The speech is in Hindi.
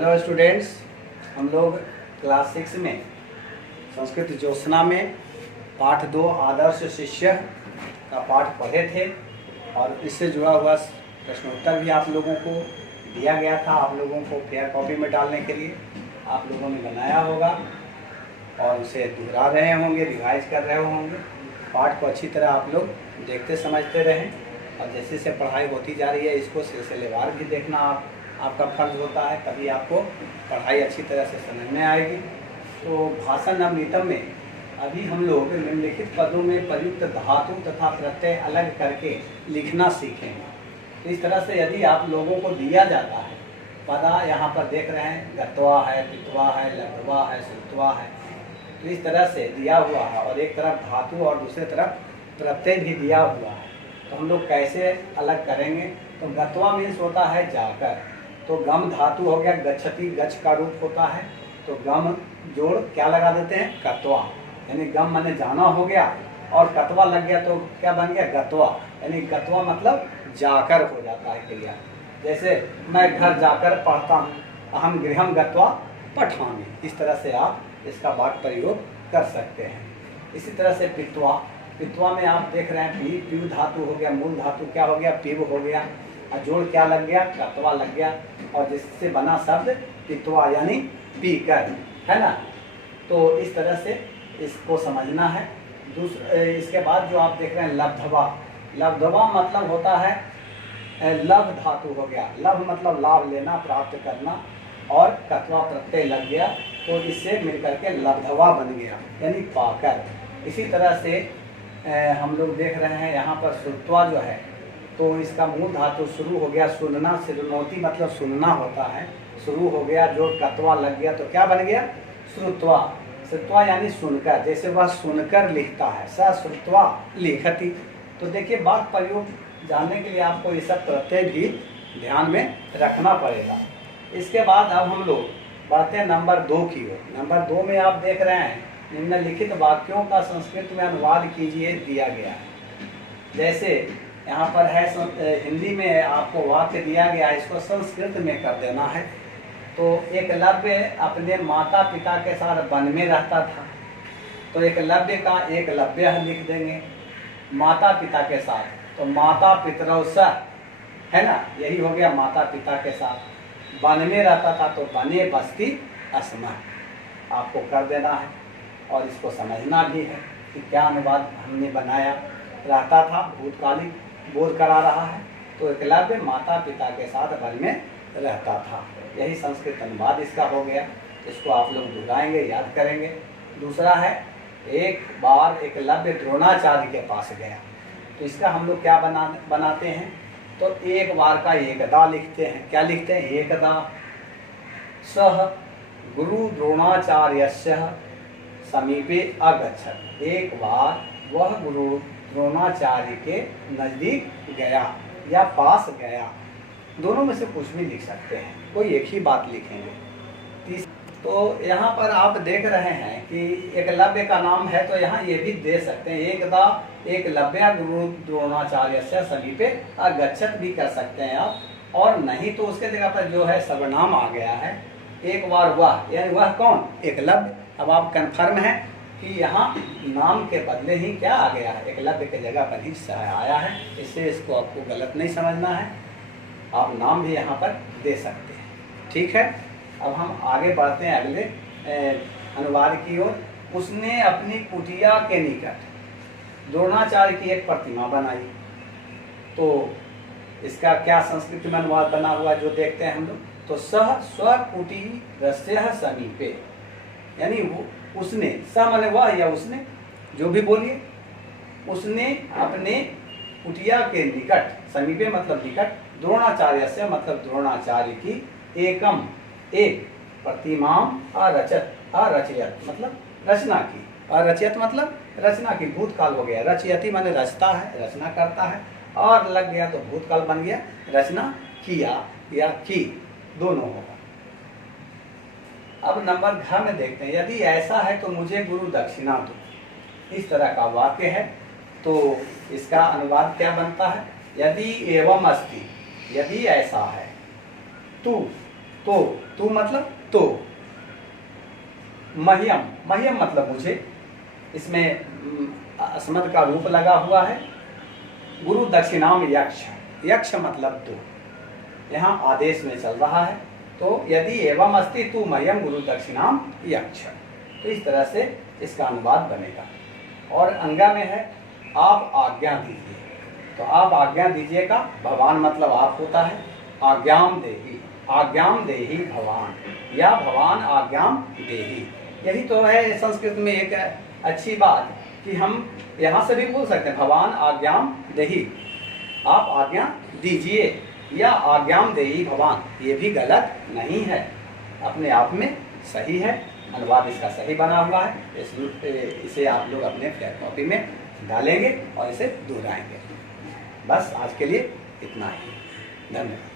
हेलो स्टूडेंट्स, हम लोग क्लास 6 में संस्कृत ज्योत्सना में पाठ 2 आदर्श शिष्य का पाठ पढ़े थे और इससे जुड़ा हुआ प्रश्नोत्तर भी आप लोगों को दिया गया था। आप लोगों को फेयर कॉपी में डालने के लिए आप लोगों ने बनाया होगा और उसे दोहरा रहे होंगे, रिवाइज कर रहे होंगे। पाठ को अच्छी तरह आप लोग देखते समझते रहें और जैसे जैसे पढ़ाई होती जा रही है इसको सिलसिलेवार भी देखना आपका फर्ज होता है, तभी आपको पढ़ाई अच्छी तरह से समझ में आएगी। तो भाषा नवनीतम में अभी हम लोग निम्नलिखित पदों में प्रयुक्त धातु तथा प्रत्यय अलग करके लिखना सीखेंगे। तो इस तरह से यदि आप लोगों को दिया जाता है पदा, यहाँ पर देख रहे हैं गत्वा है, पित्वा है, लब्ध्वा है, श्रुत्वा है, तो इस तरह से दिया हुआ है और एक तरफ धातु और दूसरी तरफ प्रत्यय भी दिया हुआ है। तो हम लोग कैसे अलग करेंगे? तो गत्वा मीन्स होता है जाकर, तो गम धातु हो गया, गच्छति गच्छ का रूप होता है, तो गम जोड़ क्या लगा देते हैं? कत्वा, यानी गम माने जाना हो गया और कत्वा लग गया तो क्या बन गया? गत्वा, यानी गत्वा मतलब जाकर हो जाता है क्रिया। जैसे मैं घर जाकर पढ़ता हूँ, अहम गृहम गत्वा पठामि, इस तरह से आप इसका वाक्य प्रयोग कर सकते हैं। इसी तरह से पित्वा, पित्वा में आप देख रहे हैं पीव धातु हो गया, मूल धातु क्या हो गया? पीव हो गया, और जोड़ क्या लग गया? कत्वा लग गया, और जिससे बना शब्द पित्वा यानी पीकर, है ना। तो इस तरह से इसको समझना है। इसके बाद जो आप देख रहे हैं लब्धवा, लब्धवा मतलब होता है लभ धातु हो गया, लभ मतलब लाभ लेना, प्राप्त करना, और कत्वा प्रत्यय लग गया तो इससे मिलकर के लब्धवा बन गया यानी पाकर। इसी तरह से हम लोग देख रहे हैं यहाँ पर श्रुत्वा जो है, तो इसका मूल धातु शुरू हो गया सुनना, श्रुणोति मतलब सुनना होता है, शुरू हो गया, जो कत्वा लग गया तो क्या बन गया? श्रुत्वा, श्रुत्वा यानी सुनकर, जैसे वह सुनकर लिखता है, स श्रुत्वा लिखति। तो देखिए बात प्रयोग जानने के लिए आपको ये सब प्रत्यय भी ध्यान में रखना पड़ेगा। इसके बाद अब हम लोग बढ़ते हैं नंबर 2 की ओर। नंबर 2 में आप देख रहे हैं निम्नलिखित वाक्यों का संस्कृत में अनुवाद कीजिए, दिया गया है। जैसे यहाँ पर है हिंदी में आपको वाक्य दिया गया है, इसको संस्कृत में कर देना है। तो एकलव्य अपने माता पिता के साथ वन में रहता था, तो एकलव्य का एकलव्य लिख देंगे। माता पिता के साथ, तो माता पितरौ स, है ना, यही हो गया माता पिता के साथ। वन में रहता था तो बने बस्ती अस्म आपको कर देना है, और इसको समझना भी है कि क्या अनुवाद हमने बनाया। रहता था भूतकालिक बोध करा रहा है, तो एकलव्य माता पिता के साथ वन में रहता था, यही संस्कृत अनुवाद इसका हो गया। इसको आप लोग दोहराएंगे, याद करेंगे। दूसरा है एक बार एकलव्य द्रोणाचार्य के पास गया, तो इसका हम लोग क्या बनाते हैं? तो एक बार का एकदा लिखते हैं। क्या लिखते हैं? एकदा सह गुरु द्रोणाचार्यस्य समीपे अगच्छत्, एक बार वह गुरु द्रोणाचार्य के नज़दीक गया या पास गया, दोनों में से कुछ भी लिख सकते हैं, कोई एक ही बात लिखेंगे। तो यहाँ पर आप देख रहे हैं कि एकलव्य का नाम है, तो यहाँ ये भी दे सकते हैं, एकदा एकलव्य गुरु द्रोणाचार्य से समीपे अगच्छत् भी कर सकते हैं आप, और नहीं तो उसके जगह पर जो है सर्वनाम आ गया है, एक बार वह, यानी वह कौन? एकलव्य। अब आप कन्फर्म है कि यहाँ नाम के बदले ही क्या आ गया है? एकलव्य के जगह पर ही स आया है, इससे इसको आपको गलत नहीं समझना है, आप नाम भी यहाँ पर दे सकते हैं। ठीक है, अब हम आगे बढ़ते हैं अगले अनुवाद की ओर। उसने अपनी कुटिया के निकट द्रोणाचार्य की एक प्रतिमा बनाई, तो इसका क्या संस्कृत में अनुवाद बना हुआ जो देखते हैं हम लोग? तो सह स्वकुटीरस्य समीपे, यानी वो उसने, स माने वह या उसने, जो भी बोलिए, उसने अपने कुटिया के निकट, समीपे मतलब निकट, द्रोणाचार्य से मतलब द्रोणाचार्य की एकम एक प्रतिमाम अरचत, अरचयत मतलब रचना की, अरचयत मतलब रचना की, भूतकाल हो गया, रचयति माने रचता है, रचना करता है, और लग गया तो भूतकाल बन गया, रचना किया या की, दोनों होगा। अब नंबर घ में देखते हैं, यदि ऐसा है तो मुझे गुरु दक्षिणा दो, इस तरह का वाक्य है। तो इसका अनुवाद क्या बनता है? यदि एवं अस्ति, यदि ऐसा है, तू तो मतलब तो। मह्यम, मह्यम मतलब मुझे, इसमें अस्मद का रूप लगा हुआ है। गुरु दक्षिणाम यक्ष, यक्ष मतलब तो, यहाँ आदेश में चल रहा है। तो यदि एवं अस्ति तू मह्यम गुरु दक्षिणाम यक्ष, तो इस तरह से इसका अनुवाद बनेगा। और अंगा में है आप आज्ञा दीजिए, तो आप आज्ञा दीजिए का भगवान मतलब आप होता है। आज्ञाम देही भवान, या भवान आज्ञाम देही। यही तो है संस्कृत में एक अच्छी बात कि हम यहाँ से भी बोल सकते हैं भगवान आज्ञाम देही, आप आज्ञा दीजिए, या आज्ञाम देही भगवान, ये भी गलत नहीं है, अपने आप में सही है। अनुवाद इसका सही बना हुआ है। इसे आप लोग अपने फ्लैट कॉपी में डालेंगे और इसे दोहराएंगे। बस आज के लिए इतना ही, धन्यवाद।